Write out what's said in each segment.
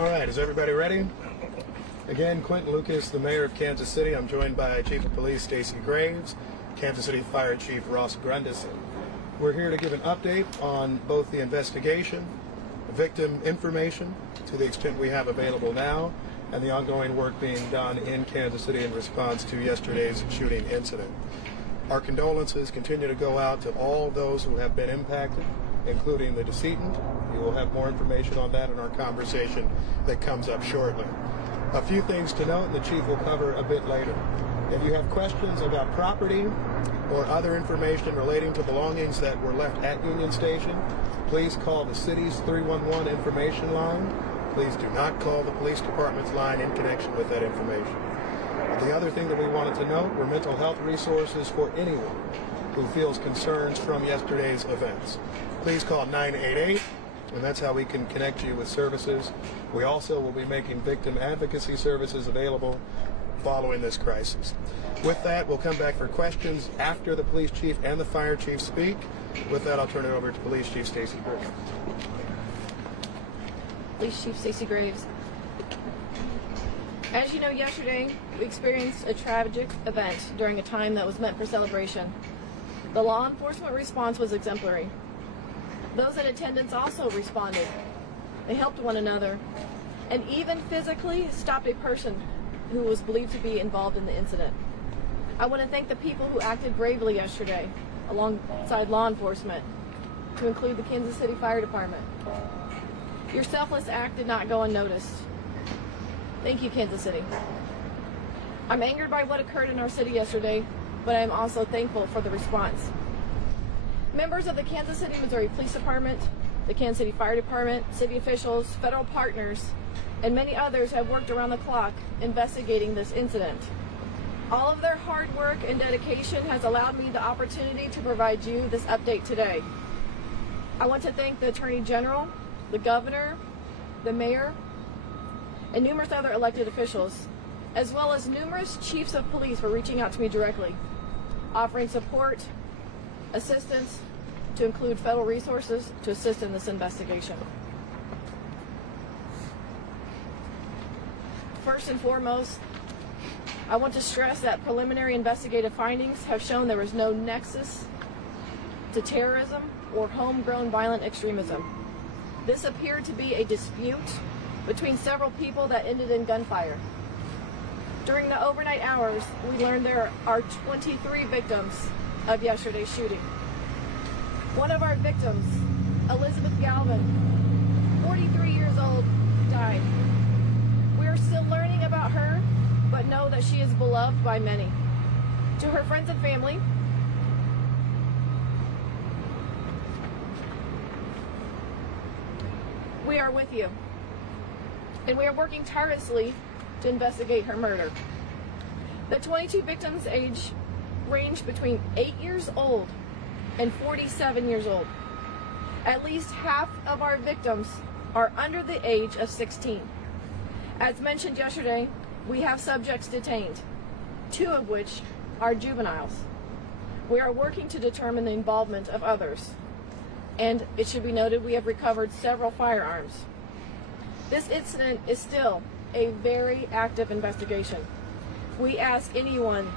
All right, is everybody ready? Again, Quentin Lucas, the mayor of Kansas City. I'm joined by Chief of Police Stacey Graves, Kansas City Fire Chief Ross Grundison. We're here to give an update on both the investigation, victim information, to the extent we have available now, and the ongoing work being done in Kansas City in response to yesterday's shooting incident. Our condolences continue to go out to all those who have been impacted, including the decedent. You will have more information on that in our conversation that comes up shortly. A few things to note, and the chief will cover a bit later. If you have questions about property or other information relating to belongings that were left at Union Station, please call the city's 311 information line. Please do not call the police department's line in connection with that information. The other thing that we wanted to note were mental health resources for anyone who feels concerns from yesterday's events. Please call 988, and that's how we can connect you with services. We also will be making victim advocacy services available following this crisis. With that, we'll come back for questions after the police chief and the fire chief speak. With that, I'll turn it over to Police Chief Stacey Graves. Police Chief Stacey Graves. As you know, yesterday we experienced a tragic event during a time that was meant for celebration. The law enforcement response was exemplary. Those in attendance also responded. They helped one another and even physically stopped a person who was believed to be involved in the incident. I want to thank the people who acted bravely yesterday alongside law enforcement, to include the Kansas City Fire Department. Your selfless act did not go unnoticed. Thank you, Kansas City. I'm angered by what occurred in our city yesterday, but I am also thankful for the response. Members of the Kansas City, Missouri Police Department, the Kansas City Fire Department, city officials, federal partners, and many others have worked around the clock investigating this incident. All of their hard work and dedication has allowed me the opportunity to provide you this update today. I want to thank the Attorney General, the Governor, the Mayor, and numerous other elected officials, as well as numerous chiefs of police for reaching out to me directly, offering support, assistance, to include federal resources to assist in this investigation. First and foremost, I want to stress that preliminary investigative findings have shown there was no nexus to terrorism or homegrown violent extremism. This appeared to be a dispute between several people that ended in gunfire. During the overnight hours, we learned there are 23 victims of yesterday's shooting. One of our victims, Elizabeth Galvin, 43 years old, died. We are still learning about her, but know that she is beloved by many. To her friends and family, we are with you, and we are working tirelessly to investigate her murder. The 22 victims' age ranged between 8 years old and 47 years old. At least half of our victims are under the age of 16. As mentioned yesterday, we have subjects detained, 2 of which are juveniles. We are working to determine the involvement of others. And it should be noted, we have recovered several firearms. This incident is still a very active investigation. We ask anyone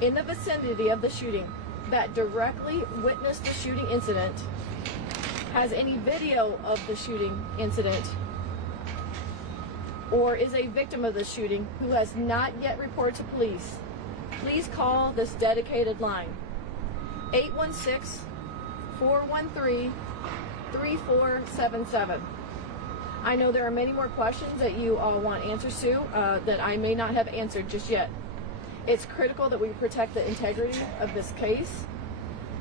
in the vicinity of the shooting that directly witnessed the shooting incident, has any video of the shooting incident, or is a victim of the shooting who has not yet reported to police, please call this dedicated line, 816-413-3477. I know there are many more questions that you all want answers to that I may not have answered just yet. It's critical that we protect the integrity of this case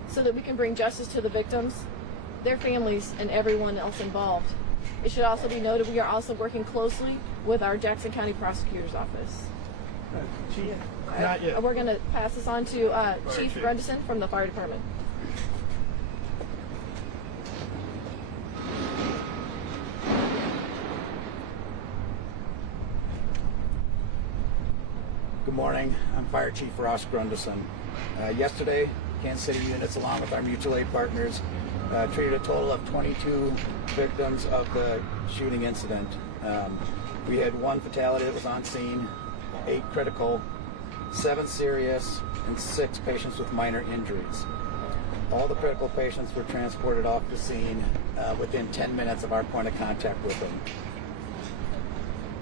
so that we can bring justice to the victims, their families, and everyone else involved. It should also be noted we are also working closely with our Jackson County Prosecutor's Office. Chief, not yet. We're going to pass this on to Chief Grundison from the Fire Department. Good morning. I'm Fire Chief Ross Grundison. Yesterday, Kansas City units, along with our mutual aid partners, treated a total of 22 victims of the shooting incident. We had 1 fatality that was on scene, 8 critical, 7 serious, and 6 patients with minor injuries. All the critical patients were transported off the scene within 10 minutes of our point of contact with them.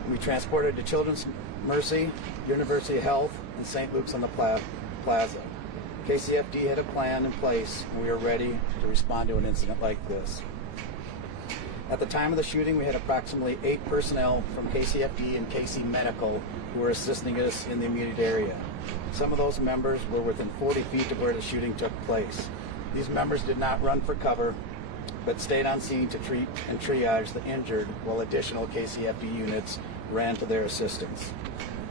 We transported to Children's Mercy, University of Health, and St. Luke's on the Plaza. KCFD had a plan in place, and we were ready to respond to an incident like this. At the time of the shooting, we had approximately 8 personnel from KCFD and KC Medical who were assisting us in the immediate area. Some of those members were within 40 feet of where the shooting took place. These members did not run for cover, but stayed on scene to treat and triage the injured, while additional KCFD units ran to their assistance.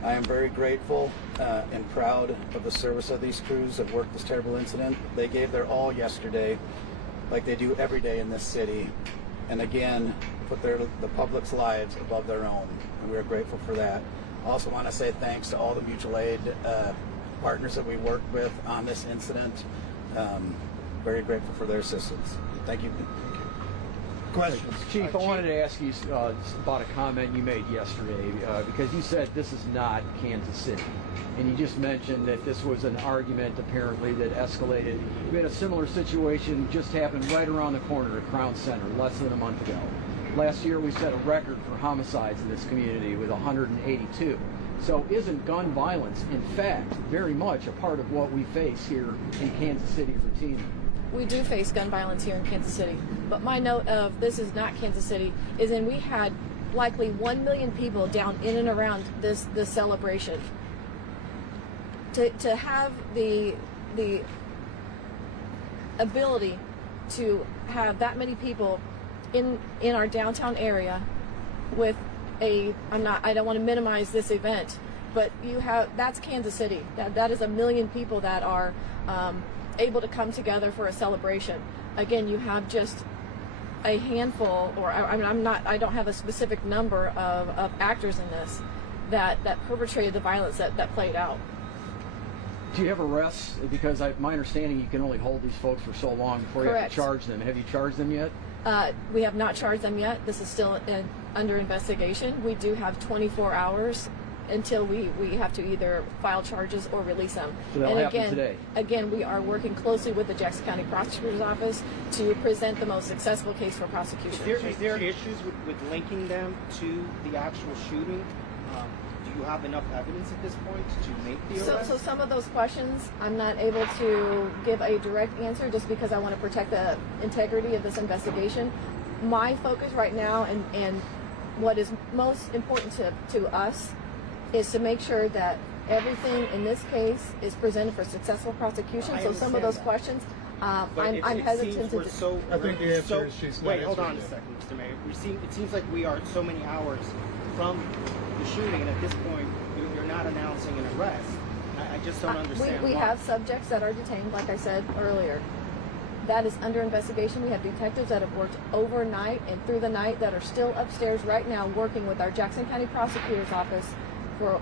I am very grateful and proud of the service of these crews that worked this terrible incident. They gave their all yesterday, like they do every day in this city, and again, put the public's lives above their own, and we are grateful for that. I also want to say thanks to all the mutual aid partners that we worked with on this incident. Very grateful for their assistance. Thank you. Questions? Chief, I wanted to ask you about a comment you made yesterday because you said this is not Kansas City. And you just mentioned that this was an argument apparently that escalated. We had a similar situation just happened right around the corner at Crown Center less than a month ago. Last year we set a record for homicides in this community with 182. So isn't gun violence, in fact, very much a part of what we face here in Kansas City routinely? We do face gun violence here in Kansas City, but my note of this is not Kansas City is we had likely 1 million people down in and around this celebration. To have the ability to have that many people in our downtown area with I don't want to minimize this event, but that's Kansas City. That is 1 million people that are able to come together for a celebration. Again, you have just a handful, or I don't have a specific number of actors in this that perpetrated the violence that played out. Do you have arrests? Because my understanding, you can only hold these folks for so long before you have to charge them. Have you charged them yet? We have not charged them yet. This is still under investigation. We do have 24 hours until we have to either file charges or release them. So that'll happen today. Again, we are working closely with the Jackson County Prosecutor's Office to present the most successful case for prosecution. Is there issues with linking them to the actual shooting? Do you have enough evidence at this point to make the arrest? So some of those questions, I'm not able to give a direct answer just because I want to protect the integrity of this investigation. My focus right now and what is most important to us is to make sure that everything in this case is presented for successful prosecution. So some of those questions, I'm hesitant to. I think the answer is she's not. Wait, hold on a second, Mr. Mayor. It seems like we are so many hours from the shooting, and at this point, you're not announcing an arrest. I just don't understand. We have subjects that are detained, like I said earlier. That is under investigation. We have detectives that have worked overnight and through the night that are still upstairs right now working with our Jackson County Prosecutor's Office for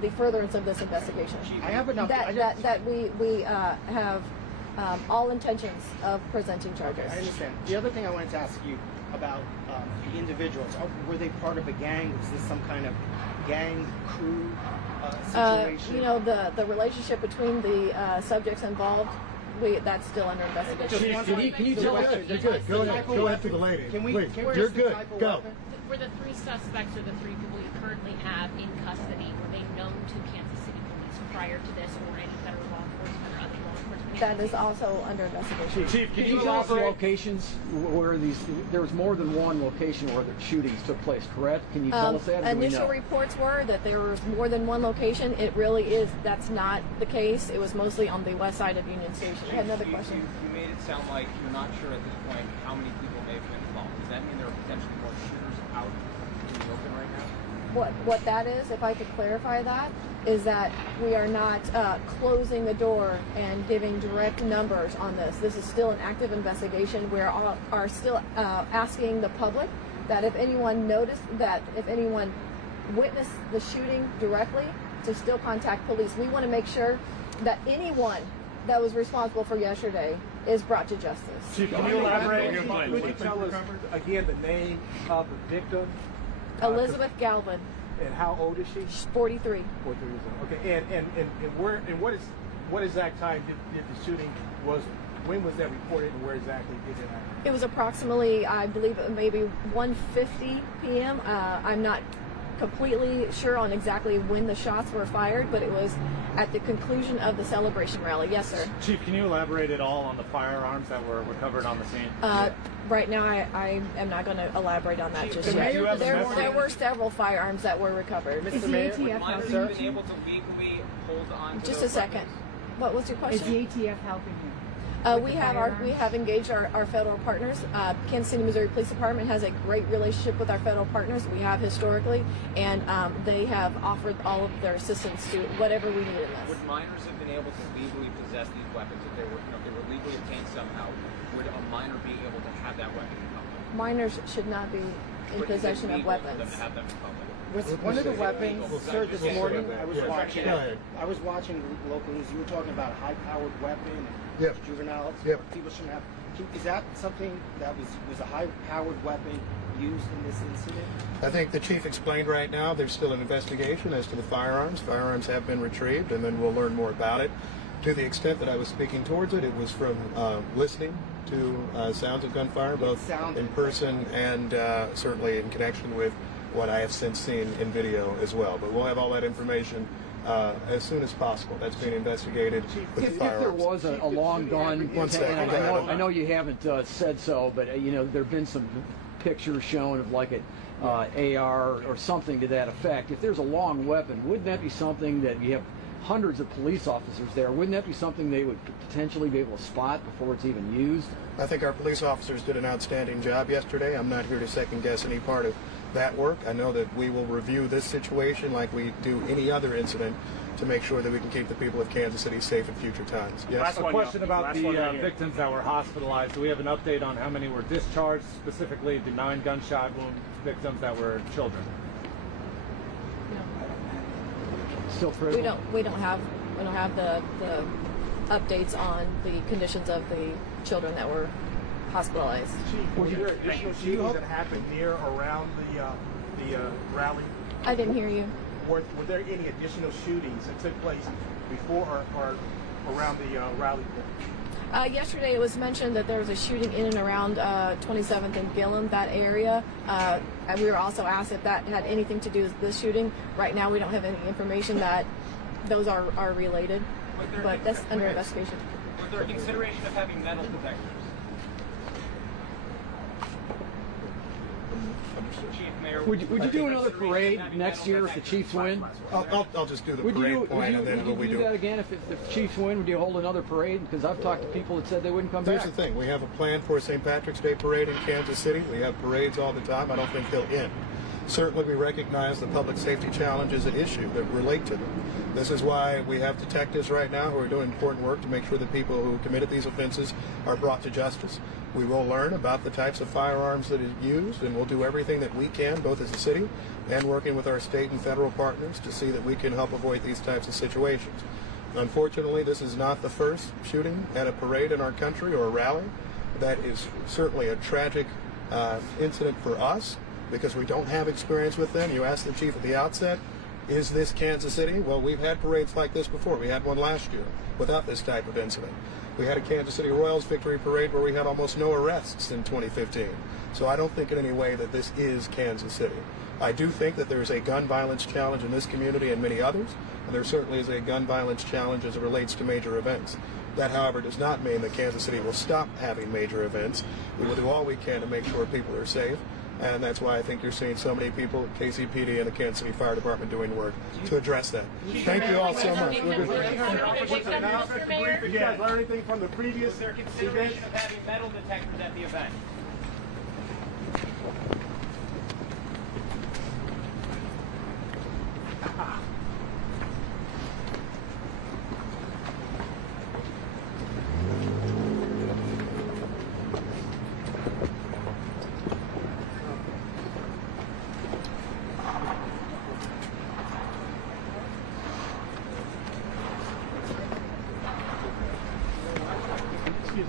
the furtherance of this investigation. I have enough. We have all intentions of presenting charges. Okay, I understand. The other thing I wanted to ask you about the individuals. Were they part of a gang? Was this some kind of gang crew situation? The relationship between the subjects involved, that's still under investigation. Can you tell us? You're good. Go ahead to the lady. Please. You're good. Go. Were the 3 suspects or the 3 people you currently have in custody, were they known to Kansas City Police prior to this or any federal law enforcement or other law enforcement? That is also under investigation. Chief, can you tell us the locations where there was more than one location where the shootings took place, correct? Can you tell us that? Initial reports were that there was more than one location. It really is, that's not the case. It was mostly on the west side of Union Station. I had another question. You made it sound like you're not sure at this point how many people may have been involved. Does that mean there are potentially more shooters out in the open right now? What that is, if I could clarify that, is that we are not closing the door and giving direct numbers on this. This is still an active investigation. We are still asking the public that if anyone noticed that, if anyone witnessed the shooting directly, to still contact police. We want to make sure that anyone that was responsible for yesterday is brought to justice. Chief, can you elaborate? Would you tell us again the name of the victim Elizabeth Galvin, And how old is she? she's 43. 43 years old. Okay. And where and what exact time did the shooting was? When was that reported, and where exactly did it happen? It was approximately, I believe, maybe 1:50 p.m. I'm not completely sure on exactly when the shots were fired, but it was at the conclusion of the celebration rally. Yes, sir. Chief, can you elaborate at all on the firearms that were recovered on the scene? Right now, I am not going to elaborate on that just yet. do you have a message? There were several firearms that were recovered. Mr. Mayor, Would minors have been able to legally hold on to Just those a second. weapons? What was your Is question? the ATF helping you? We have engaged our federal partners. Kansas City, Missouri Police Department has a great relationship with our federal partners. We have historically, and they have offered all of their assistance to whatever we need in this. Would minors have been able to legally possess these weapons if they were, if they were legally obtained somehow? Would a minor be able to have that weapon in public? Minors should not be in Would it be possession of legal for them weapons. to have them in public? Was one of the weapons, sir, this morning I was Yeah. watching. Go ahead. I was watching local news. You were talking about a high-powered weapon. And Yep. Juveniles. Yep. People shouldn't have. Is that something that was a high-powered weapon used in this incident? I think the chief explained right now there's still an investigation as to the firearms. Firearms have been retrieved, and then we'll learn more about it. To the extent that I was speaking towards it, it was from listening to sounds of gunfire, both in person and certainly in connection with what I have since seen in video as well. But we'll have all that information as soon as possible. That's being investigated with the If there firearms. was a long gun, One second. and I know you haven't said so, but there have been some pictures shown of like an AR or something to that effect. If there's a long weapon, wouldn't that be something that you have hundreds of police officers there? Wouldn't that be something they would potentially be able to spot before it's even used? I think our police officers did an outstanding job yesterday. I'm not here to second guess any part of that work. I know that we will review this situation like we do any other incident to make sure that we can keep the people of Kansas City safe in future times. Yes? A question about the victims that were hospitalized. Do we have an update on how many were discharged, specifically the 9 gunshot wound victims that were children? Still critical. We don't have the updates on the conditions of the children that were hospitalized. Chief, were there additional shootings that happened near or around the rally? I didn't hear you. Were there any additional shootings that took place before or around the rally? Yesterday it was mentioned that there was a shooting in and around 27th and Gillum, that area. And we were also asked if that had anything to do with this shooting. Right now we don't have any information that those are related, but that's under investigation. Was there a consideration of having metal detectors? Chief, Mayor, Would you do another parade next year if the Chiefs win? I'll just do the Would parade you point and then would you do that again if the Chiefs win? Would you hold another parade? Because I've talked to people that said they wouldn't come Here's back. the thing. We have a plan for a St. Patrick's Day parade in Kansas City. We have parades all the time. I don't think they'll end. Certainly we recognize the public safety challenges at issue that relate to them. This is why we have detectives right now who are doing important work to make sure that people who committed these offenses are brought to justice. We will learn about the types of firearms that are used, and we'll do everything that we can, both as a city and working with our state and federal partners, to see that we can help avoid these types of situations. Unfortunately, this is not the first shooting at a parade in our country or a rally. That is certainly a tragic incident for us because we don't have experience with them. You asked the chief at the outset, is this Kansas City? Well, we've had parades like this before. We had one last year without this type of incident. We had a Kansas City Royals victory parade where we had almost no arrests in 2015. So I don't think in any way that this is Kansas City. I do think that there's a gun violence challenge in this community and many others, and there certainly is a gun violence challenge as it relates to major events. That, however, does not mean that Kansas City will stop having major events. We will do all we can to make sure people are safe, and that's why I think you're seeing so many people at KCPD and the Kansas City Fire Department doing work to address that. Thank you all so much. We're good. Did you guys learn anything from the previous was there event? consideration of having metal detectors at the event?